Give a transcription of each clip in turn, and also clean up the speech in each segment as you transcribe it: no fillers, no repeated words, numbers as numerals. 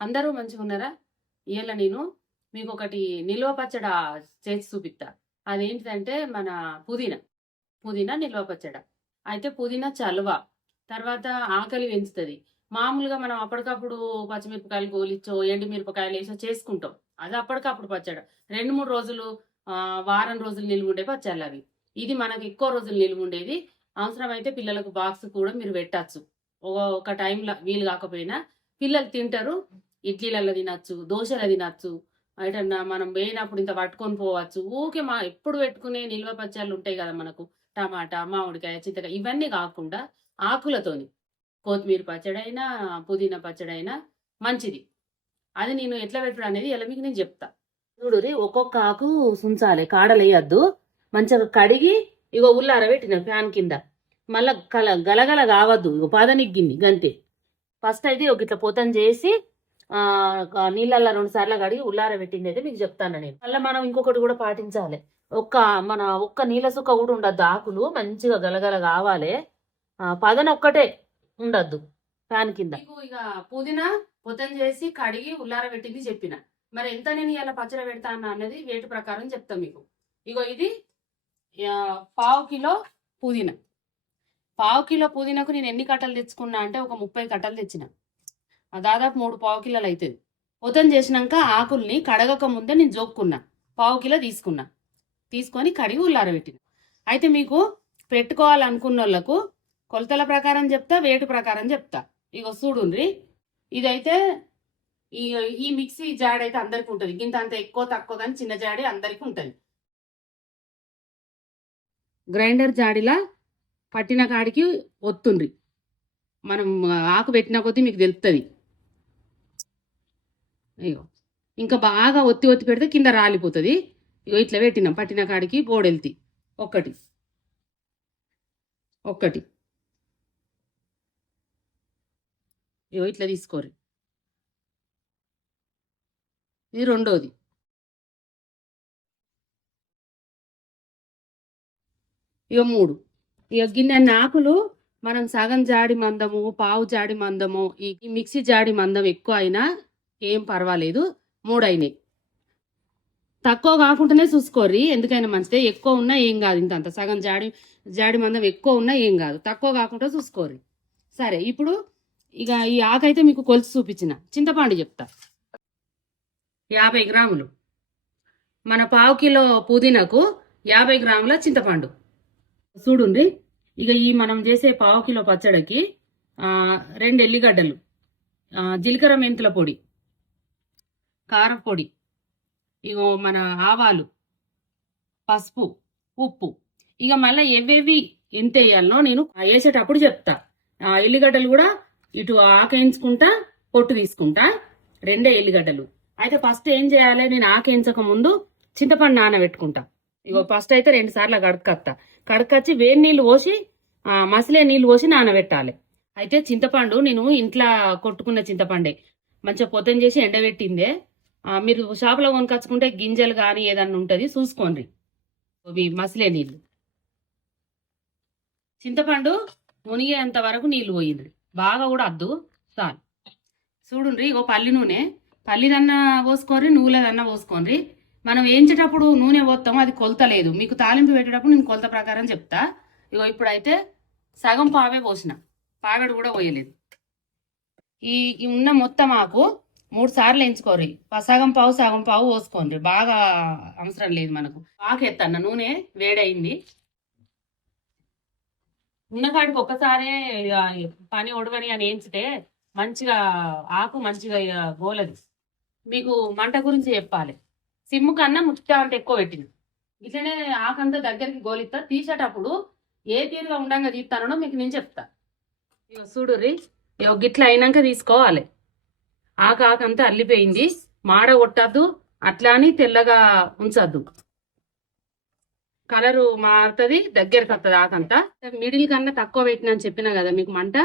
అందరూ మంచిగున్నారా? ఇయాల నేను మీకొకటి నిల్వ పచ్చడ చేసి చూపిత్తా. అదేంటిదంటే మన పుదీనా. పుదీనా నిల్వ పచ్చడ. అయితే పుదీనా చలువ. తర్వాత ఆకలి పెంచుతది. మామూలుగా మనం అప్పటికప్పుడు పచ్చిమిరపకాయలు గోలిచ్చో, ఎండుమిరపకాయలేసో చేసుకుంటాం. అది అప్పటికప్పుడు పచ్చడ. 2, 3 రోజులు వారం రోజులు నిలువుండే పచ్చళ్ళవి. ఇది మనకి ఎక్కువ రోజులు నిలువుండేది. అవసరమైతే పిల్లలకు బాక్స్ కూడా మీరు పెట్టచ్చు. ఒక టైంలో వీలు కాకపోయినా పిల్లలు తింటారు. ఇడ్లీలలో తినచ్చు, దోశలో తినచ్చు. ఎటన్నా మనం పోయినప్పుడు ఇంత పట్టుకొని పోవచ్చు. ఊకే ఎప్పుడు పెట్టుకునే నిల్వ పచ్చళ్ళు ఉంటాయి కదా మనకు. టమాటా, మామిడికాయ, చింతకాయ ఇవన్నీ కాకుండా ఆకులతోని కొత్తిమీర పచ్చడైనా, పుదీనా పచ్చడైనా మంచిది. అది నేను ఎట్లా పెట్టుడు అనేది ఇలా మీకు నేను చెప్తా. చూడురి, ఒక్కొక్క ఆకు సుంచాలి, కాడలేయద్దు. మంచిగా కడిగి ఇగో ఉల్లారబెట్టిన ఫ్యాన్ కింద. మళ్ళా గలగల కావద్దు, ఇగో పదనిగ్గింది గంతే. ఫస్ట్ అయితే ఒక ఇట్లా పొతం చేసి నీళ్ళల్లో 2 సార్లు కడిగి ఉల్లారబెట్టింది అయితే మీకు చెప్తాను నేను. మళ్ళీ మనం ఇంకొకటి కూడా పాటించాలి. ఒక్క నీళ్ళ సుక్క కూడా ఉండద్దు. ఆకులు మంచిగా గలగల కావాలి. పదన ఒక్కటే ఉండద్దు ఫ్యాన్ కింద. ఇక పుదీనా పొతం చేసి కడిగి ఉల్లారబెట్టింది చెప్పిన. మరి ఎంత నేను ఇలా పచ్చడి పెడతాను అన్నది వేటు ప్రకారం చెప్తా మీకు. ఇగో ఇది 1/2 కిలో పుదీనా. 1/2 కిలో పుదీనాకు నేను ఎన్ని కట్టలు తెచ్చుకున్నా అంటే ఒక 30 కట్టలు తెచ్చిన. దాదాపు 3 1/2 కిలోలు అవుతుంది. పొతం చేసినాక ఆకుల్ని కడగక ముందే నేను జోక్కున్నా. 1/2 కిలో తీసుకున్నా. తీసుకొని కడిగి ఉల్లారబెట్టిన. అయితే మీకు పెట్టుకోవాలనుకున్న వాళ్ళకు కొలతల ప్రకారం చెప్తా, వేటు ప్రకారం చెప్తా. ఇగో చూడుండ్రి, ఇదైతే ఈ మిక్సీ జాడి అయితే అందరికి ఉంటుంది. గింత అంత ఎక్కువ తక్కువ కానీ చిన్న జాడి అందరికి ఉంటుంది. గ్రైండర్ జాడిలా పట్టిన కాడికి ఒత్తుండ్రి. మనం ఆకు పెట్టిన కొద్దీ మీకు తెలుస్తుంది. అయ్యో, ఇంకా బాగా ఒత్తి పెడితే కింద రాలిపోతుంది. ఇగో ఇట్లా పెట్టినాం పట్టిన కాడికి బోడెల్తి. ఒకటి ఇగో ఇట్లా తీసుకోరు. ఇది రెండోది. ఇక 3. ఇక గిన్నె ఆకులు మనం సగం జాడి మందము, పావు జాడి మందము, ఈ మిక్సీ జాడి మందం ఎక్కువ అయినా ఏం పర్వాలేదు. 3 అయినాయి. తక్కువ కాకుండానే చూసుకోర్రి, ఎందుకైనా మంచిదే. ఎక్కువ ఉన్నా ఏం కాదు. ఇంత సగం జాడి మందం ఎక్కువ ఉన్నా ఏం కాదు. తక్కువ కాకుండా చూసుకోర్రి. సరే, ఇప్పుడు ఇక ఈ ఆకైతే మీకు కొలిచి చూపించిన. చింతపండు చెప్తా. 50 గ్రాములు. మన 1/2 కిలో పుదీనాకు 50 గ్రాముల చింతపండు. చూడుండ్రి, ఇక ఈ మనం చేసే 1/2 కిలో పచ్చడికి 2 ఎల్లిగడ్డలు, జీలకర్ర మెంతుల పొడి, కారపొడి, ఇగో మన ఆవాలు, పసుపు, ఉప్పు. ఇక మళ్ళీ ఎవేవి ఎంత వేయాలనో నేను వేసేటప్పుడు చెప్తా. ఎల్లిగడ్డలు కూడా ఇటు ఆకేయించుకుంటా, పొట్టు తీసుకుంటా. 2 ఎల్లిగడ్డలు. అయితే ఫస్ట్ ఏం చేయాలి, నేను ఆకేయించక ముందు చింతపండు నానబెట్టుకుంటా. ఇగో ఫస్ట్ అయితే 2 సార్లు కడకచ్చి వేడి నీళ్ళు పోసి మసిలే నీళ్ళు పోసి నానబెట్టాలి. అయితే చింతపండు నేను ఇంట్లో కొట్టుకున్న చింతపండే, మంచిగా పొతం చేసి ఎండబెట్టిందే. మీరు షాపులో కొనుకొచ్చుకుంటే గింజలు కానీ ఏదన్నా ఉంటుంది చూసుకోండి. అవి మసిలే నీళ్ళు. చింతపండు మునిగేంత వరకు నీళ్లు పోయింది, బాగా కూడా అద్దు, చాలు. చూడుండ్రి, ఇగో పల్లి నూనె, పల్లిదన్నా పోసుకోండి, నువ్వులదన్నా పోసుకోండి. మనం వేయించేటప్పుడు నూనె పోస్తాము, అది కొలత లేదు. మీకు తాలింపు పెట్టేటప్పుడు నేను కొలత ప్రకారం చెప్తా. ఇగో ఇప్పుడైతే సగం పావే పోసిన, పావేడు కూడా పోయలేదు. ఈ ఉన్న మొత్తం ఆకు 3 సార్లు వేయించుకోరి. సగం పావు పోసుకోండి, బాగా అవసరం లేదు మనకు. ఆకు ఎత్తన్న నూనె వేడైంది. ఉన్నకాడికి ఒక్కసారే పని ఒడవని అని వేయించితే మంచిగా ఆకు మంచిగా గోలది. మీకు మంట గురించి చెప్పాలి. సిమ్ము కన్నా ముత్త అంత ఎక్కువ పెట్టింది. ఇట్లనే ఆకంతా దగ్గరికి గోలిస్తా. తీసేటప్పుడు ఏ తీరుగా ఉండంగా తీస్తానో మీకు నేను చెప్తా. ఇక చూడుర్రి, ఇక గిట్ల అయినాక తీసుకోవాలి. ఆకంతా అల్లిపోయింది, మాడ కొట్టద్దు, అట్లా అని తెల్లగా ఉంచద్దు. కలరు మారుతుంది, దగ్గరకు వస్తుంది ఆకంతా. మిడిల్ కన్నా తక్కువ పెట్టిన అని చెప్పినా కదా మీకు మంట.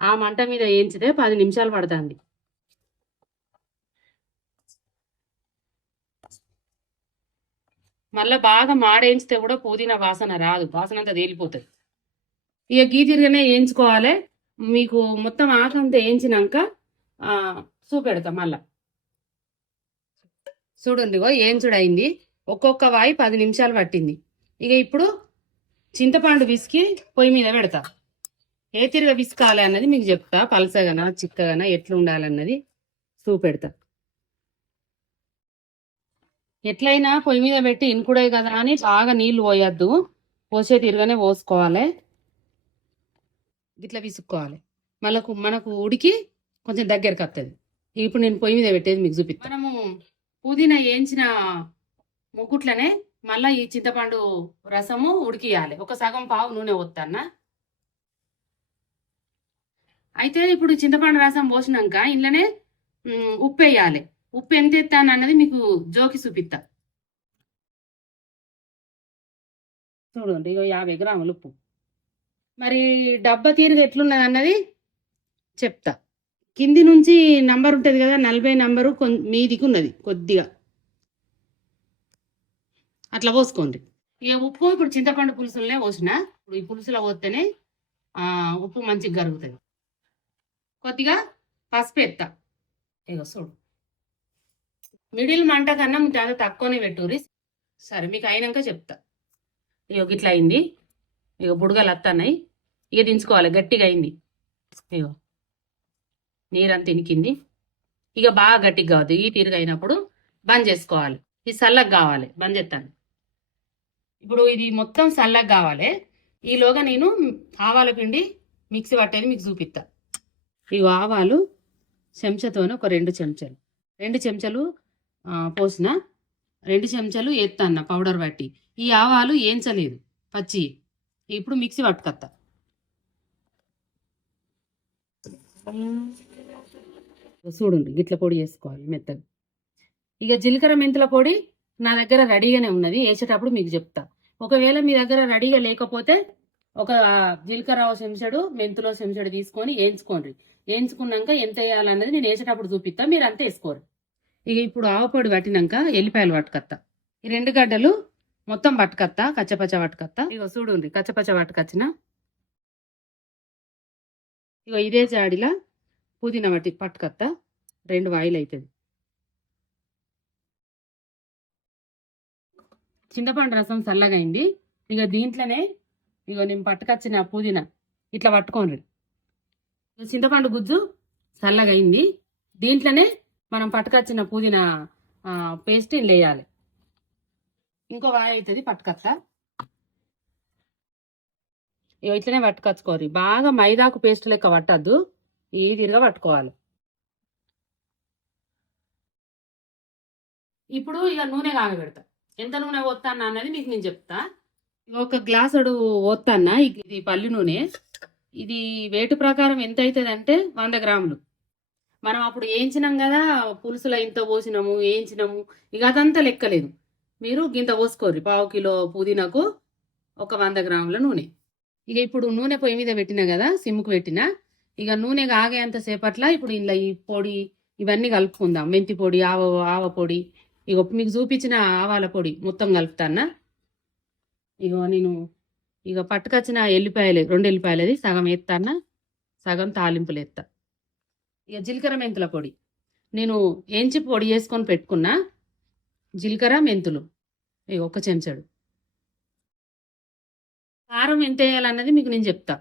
ఆ మంట మీద వేయించితే 10 నిమిషాలు పడుతుంది. మళ్ళీ బాగా మాడేయించితే కూడా పుదీనా వాసన రాదు, వాసన అంతా తేలిపోతుంది. ఇక గీ తిరిగానే వేయించుకోవాలి. మీకు మొత్తం ఆకంతా వేయించినాక చూపెడతా మళ్ళా. చూడండి ఏంచుడైంది. ఒక్కొక్క వాయి 10 నిమిషాలు పట్టింది. ఇక ఇప్పుడు చింతపండు విసికి పొయ్యి మీద పెడతా. ఏ తిరిగా విసుకాలి అన్నది మీకు చెప్తా. పలసగానా చిక్కగానా ఎట్లా ఉండాలన్నది చూపెడతా. ఎట్లయినా పొయ్యి మీద పెట్టి ఇనుకుడే కదా అని బాగా నీళ్లు పోయొద్దు. పోసే తిరగానే పోసుకోవాలి. ఇట్లా విసుక్కోవాలి. మనకు ఉడికి కొంచెం దగ్గరకు వస్తుంది. ఇప్పుడు నేను పొయ్యి మీద పెట్టేది మీకు చూపిస్తా. మనము పుదీనా వేయించిన ముగ్గుట్లనే మళ్ళీ ఈ చింతపండు రసము ఉడికియాలి. ఒక సగం పావు నూనె పోస్తాన్నా. అయితే ఇప్పుడు చింతపండు రసం పోసినాక ఇంట్లోనే ఉప్పు వేయాలి. ఉప్పు ఎంత ఎత్తాను అన్నది మీకు జోకి చూపిస్తా. చూడండి 50 గ్రాములు ఉప్పు. మరి డబ్బా తీరుగా ఎట్లున్నది అన్నది చెప్తా. కింది నుంచి నంబర్ ఉంటుంది కదా 40 నంబరు మీదికి ఉన్నది కొద్దిగా అట్లా పోసుకోండి. ఇక ఉప్పు ఇప్పుడు చింతపండు పులుసులనే పోసిన. ఇప్పుడు ఈ పులుసులో పోస్తేనే ఉప్పు మంచిగా కరుగుతుంది. కొద్దిగా పసుపు ఎత్తా. ఇక చూడు మిడిల్ మంట కన్నా చాలా తక్కువనే పెట్టుర్రి. సరే మీకు అయినాక చెప్తా. ఇక ఇట్లా అయింది. ఇక బుడగలు వస్తున్నాయి. ఇక దించుకోవాలి. గట్టిగా అయింది. ఇగో నీరంతా ఇనికింది. ఇక బాగా గట్టిగా కావద్దు. ఈ తీరుగా అయినప్పుడు బంద్ చేసుకోవాలి. ఇది చల్లగా కావాలి. బంద్ చేస్తాను. ఇప్పుడు ఇది మొత్తం చల్లగా కావాలి. ఈలోగా నేను ఆవాల పిండి మిక్సీ పట్టేది మీకు చూపిస్తా. ఇవి ఆవాలు చెంచాతోనే ఒక 2 చెంచాలు 2 చెంచాలు పోసిన 2 చెంచాలు ఎత్తన్న పౌడర్ పట్టి. ఈ ఆవాలు ఏంచలేదు పచ్చి. ఇప్పుడు మిక్సీ పట్టుకొస్తా. చూడండి గిట్ల పొడి చేసుకోవాలి మెత్తగా. ఇక జీలకర్ర మెంతుల పొడి నా దగ్గర రెడీగానే ఉన్నది. వేసేటప్పుడు మీకు చెప్తా. ఒకవేళ మీ దగ్గర రెడీగా లేకపోతే ఒక జీలకర్ర చెంచాడు మెంతులో చెంచాడు తీసుకొని వేయించుకోండి. వేయించుకున్నాక ఎంత వేయాలన్నది నేను వేసేటప్పుడు చూపిస్తా. మీరు అంతా వేసుకోరు. ఇక ఇప్పుడు ఆవపొడి పట్టినాక ఎల్లిపాయలు పట్టుకత్తా. ఈ 2 గడ్డలు మొత్తం పట్టుకత్తా. కచ్చపచ్చ పట్టుకత్తా. ఇక చూడండి కచ్చపచ్చ పట్టుకొచ్చిన. ఇక ఇదే జాడిలా పుదీనా పట్టుకత్తా. 2 వాయిలు అవుతుంది. చింతపండు రసం చల్లగైంది. ఇక దీంట్లోనే ఇక నేను పట్టుకొచ్చిన పుదీనా ఇట్లా పట్టుకోండి. చింతపండు గుజ్జు చల్లగైంది. దీంట్లోనే మనం పట్టుకొచ్చిన పుదీనా పేస్ట్ వేయాలి. ఇంకో వాయి అవుతుంది పట్టుకత్తా. ఇక ఇట్లనే పట్టుకొచ్చుకోరు. బాగా మైదాకు పేస్ట్ లెక్క పట్టద్దు. ఈ తీరుగా పట్టుకోవాలి. ఇప్పుడు ఇక నూనె కాగబెడతా. ఎంత నూనె పోస్తాను అన్నది మీకు నేను చెప్తా. ఒక గ్లాసుడు పోస్తాన్నా. ఇది పల్లి నూనె. ఇది వేటు ప్రకారం ఎంత అవుతుంది అంటే 100 గ్రాములు. మనం అప్పుడు వేయించినాం కదా పులుసులో ఇంత పోసినాము వేయించినాము. ఇక అదంతా లెక్కలేదు. మీరు గింత పోసుకోర్రి. 1/2 కిలో పుదీనాకు ఒక 100 గ్రాముల నూనె. ఇక ఇప్పుడు నూనె పొయ్యి మీద పెట్టినా కదా సిమ్కు పెట్టినా. ఇక నూనె ఆగేంత సేపట్ల ఇప్పుడు ఇలా ఈ పొడి ఇవన్నీ కలుపుకుందాం. మెంతి పొడి ఆవ పొడి ఇక మీకు చూపించిన ఆవాల పొడి మొత్తం కలుపుతాన్నా. ఇగో నేను ఇక పట్టుకొచ్చిన ఎల్లిపాయలు 2 ఎల్లిపాయలది సగం ఎత్తాన్నా. సగం తాలింపులు ఎత్తా. ఇక జీలకర్ర మెంతుల పొడి నేను ఏంచి పొడి చేసుకొని పెట్టుకున్నా. జీలకర్ర మెంతులు ఇక 1 చెంచాడు. కారం ఎంత వేయాలన్నది మీకు నేను చెప్తా.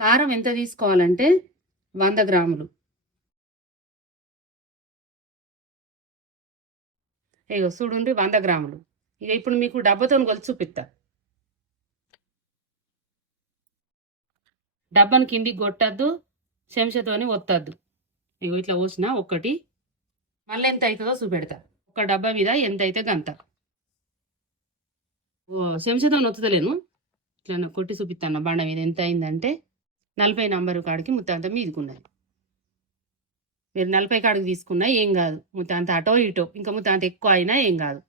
కారం ఎంత తీసుకోవాలంటే 100 గ్రాములు. ఇక చూడండి 100 గ్రాములు. ఇక ఇప్పుడు మీకు డబ్బాతో కొలిచి చూపిస్తా. డబ్బాను కిందికి కొట్టద్దు. చెంచాతోని ఒత్తద్దు. ఇక ఇట్లా పోసిన ఒక్కటి మళ్ళీ ఎంత అవుతుందో చూపెడతా. ఒక డబ్బా మీద ఎంత అయితే గంత. చెంచాతో ఒత్తుతలేను. ఇట్లా కొట్టి చూపిస్తాను బండ మీద ఎంత అయిందంటే 40 నంబరు కాడికి ముత్తంత మీదుకున్నది. మీరు 40 కాడికి తీసుకున్నా ఏం కాదు. ముత్తంత అటో ఇటో ఇంకా ముత్తంత ఎక్కువ అయినా ఏం కాదు.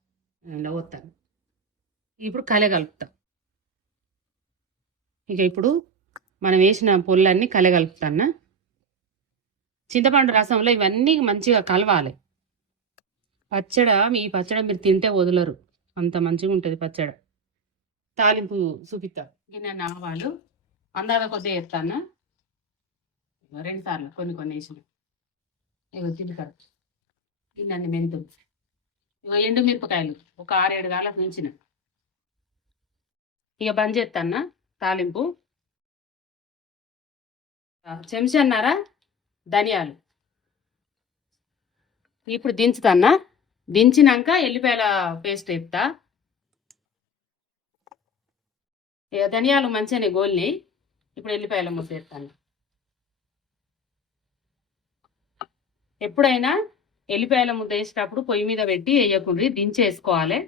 ఇలా పోతాను. ఇప్పుడు కలగలుపుతా. ఇక ఇప్పుడు మనం వేసిన పొల్లన్నీ కలగలుపుతాన్నా. చింతపండు రసంలో ఇవన్నీ మంచిగా కలవాలి. మీ పచ్చడి మీరు తింటే వదలరు. అంత మంచిగా ఉంటుంది పచ్చడి. తాలింపు చూపిస్తా. గిన్నె ఆవాలు అందాక కొద్దిగా వేస్తాను. 2 సార్లు కొన్ని వేసిన. ఇగో జీలకర్ర, ఇన్ని మెంతులు, ఇగో ఎండు మిరపకాయలు ఒక 6-7 గాల నుంచిన. ఇక బంద్ చేస్తాన్న తాలింపు. చెంచాన్నర ధనియాలు. ఇప్పుడు దించుతాన్నా. దించినాక ఎల్లిపాయల పేస్ట్ వేస్తా. ఇక ధనియాలు మంచిగానే గోల్ని. ఇప్పుడు ఎల్లిపాయల ముద్ద వేస్తాను. ఎప్పుడైనా ఎల్లిపాయల ముద్ద వేసేటప్పుడు పొయ్యి మీద పెట్టి వేయకుండా దించేసుకోవాలి,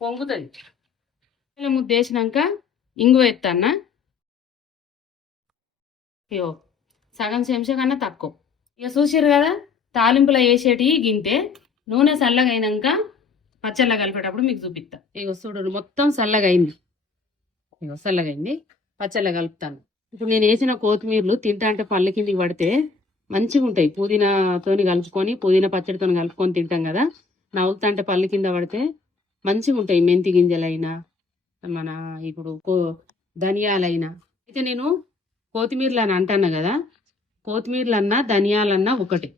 పొంగుతుంది. ఎల్లిపాయల ముద్ద వేసినాక ఇంగు వేస్తాన్న. అయ్యో సగం చెంచా కన్నా తక్కువ. ఇక చూసారు కదా, తాలింపులో వేసేటి గింతే. నూనె చల్లగా అయినాక పచ్చళ్ళ కలిపేటప్పుడు మీకు చూపిస్తా. ఇగో చూడు మొత్తం చల్లగా అయింది. ఇగో చల్లగా అయింది, పచ్చళ్ళ కలుపుతాను. ఇప్పుడు నేను వేసిన కొత్తిమీరలు తింటా అంటే పళ్ళ కిందికి పడితే మంచిగా ఉంటాయి. పుదీనాతోని కలుపుకొని, పుదీనా పచ్చడితో కలుపుకొని తింటాం కదా, నవ్వుతా అంటే పళ్ళ కింద పడితే మంచిగా ఉంటాయి. మెంతి గింజలైనా, మన ఇప్పుడు ధనియాలైనా. అయితే నేను కొత్తిమీరలు అని అంటాను కదా, కొత్తిమీరలన్నా ధనియాలన్నా ఒకటే.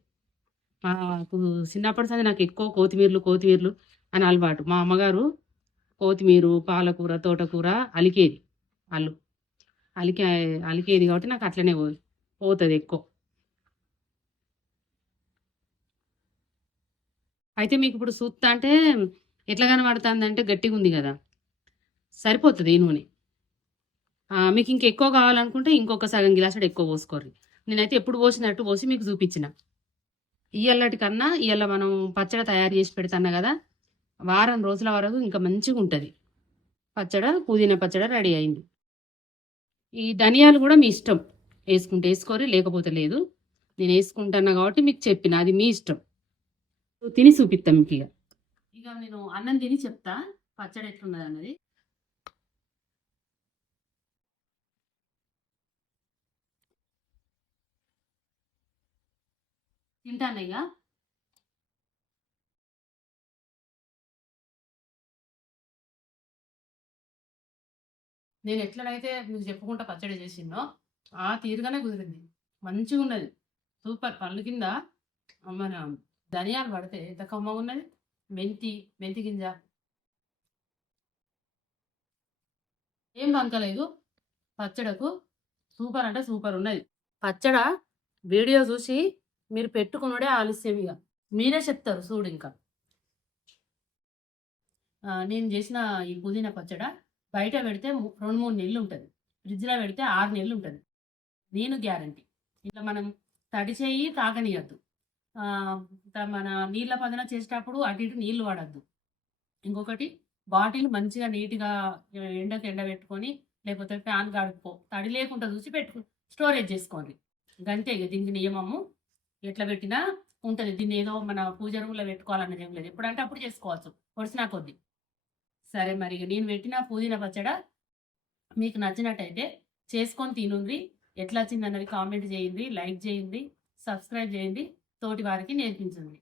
చిన్నప్పటి సంది నాకు ఎక్కువ కొత్తిమీరలు అని అలవాటు. మా అమ్మగారు కొత్తిమీర, పాలకూర, తోటకూర అలికేది. అలికేది కాబట్టి నాకు అట్లనే పోతుంది ఎక్కువ. అయితే మీకు ఇప్పుడు చూస్తా అంటే ఎట్లా కనబడుతుంది అంటే గట్టిగా ఉంది కదా, సరిపోతుంది ఈ నూనె. మీకు ఇంకెక్కువ కావాలనుకుంటే ఇంకొక సగం గిలాసుడు ఎక్కువ పోసుకోరు. నేనైతే ఎప్పుడు పోసినట్టు పోసి మీకు చూపించిన. ఇయ్యల్లటి కన్నా ఇవాళ మనం పచ్చడి తయారు చేసి పెడతాను కదా, వారం రోజుల వరకు ఇంకా మంచిగా ఉంటుంది పచ్చడి. పుదీనా పచ్చడి రెడీ అయింది. ఈ ధనియాలు కూడా మీ ఇష్టం, వేసుకుంటే వేసుకోరు, లేకపోతే లేదు. నేను వేసుకుంటున్నా కాబట్టి మీకు చెప్పిన, అది మీ ఇష్టం. తిని చూపిస్తాం మీకు. ఇక నేను అన్నం తిని చెప్తా పచ్చడి ఎట్లున్నది అన్నది. తింటాను ఇక. నేను ఎట్లనైతే మీకు చెప్పుకుంటా పచ్చడి చేసిందో ఆ తీరుగానే కుదిరింది. మంచిగా ఉన్నది, సూపర్. పళ్ళు కింద మన ధనియాలు పడితే ఎంత కమ్మగా ఉన్నది. మెంతి గింజ ఏం వంకలేదు. పచ్చడకు సూపర్ అంటే సూపర్ ఉన్నది. పచ్చడ వీడియో చూసి మీరు పెట్టుకున్నాడే ఆలస్యం. ఇక మీరే చెప్తారు చూడు. ఇంకా నేను చేసిన ఈ పుదీనా పచ్చడ బయట పెడితే 2-3 నెలలు ఉంటుంది, ఫ్రిడ్జ్లో పెడితే 6 నెలలు ఉంటుంది. నేను గ్యారంటీ. ఇట్లా మనం తడి చేయి తాగనియద్దు. మన నీళ్ళ పదన చేసేటప్పుడు అటు ఇటు నీళ్ళు వాడద్దు. ఇంకొకటి, బాటిల్ మంచిగా నీట్గా ఎండబెట్టుకొని, లేకపోతే ఫ్యాన్ కాడుకో తడి లేకుండా చూసి స్టోరేజ్ చేసుకోండి. గంతే. దీనికి నియమము ఎట్లా పెట్టినా ఉంటుంది. దీన్ని ఏదో మన పూజ రూమ్లో పెట్టుకోవాలన్నది ఏం లేదు, ఎప్పుడంటే అప్పుడు చేసుకోవచ్చు పొడిసినా కొద్ది. సరే మరి నేను పెట్టిన పుదీనా పచ్చడ మీకు నచ్చినట్టయితే చేసుకొని తినుండ్రి. ఎట్లా వచ్చింది అన్నది కామెంట్ చేయండి, లైక్ చేయండి, సబ్స్క్రైబ్ చేయండి, తోటి వారికి నేర్పించండి.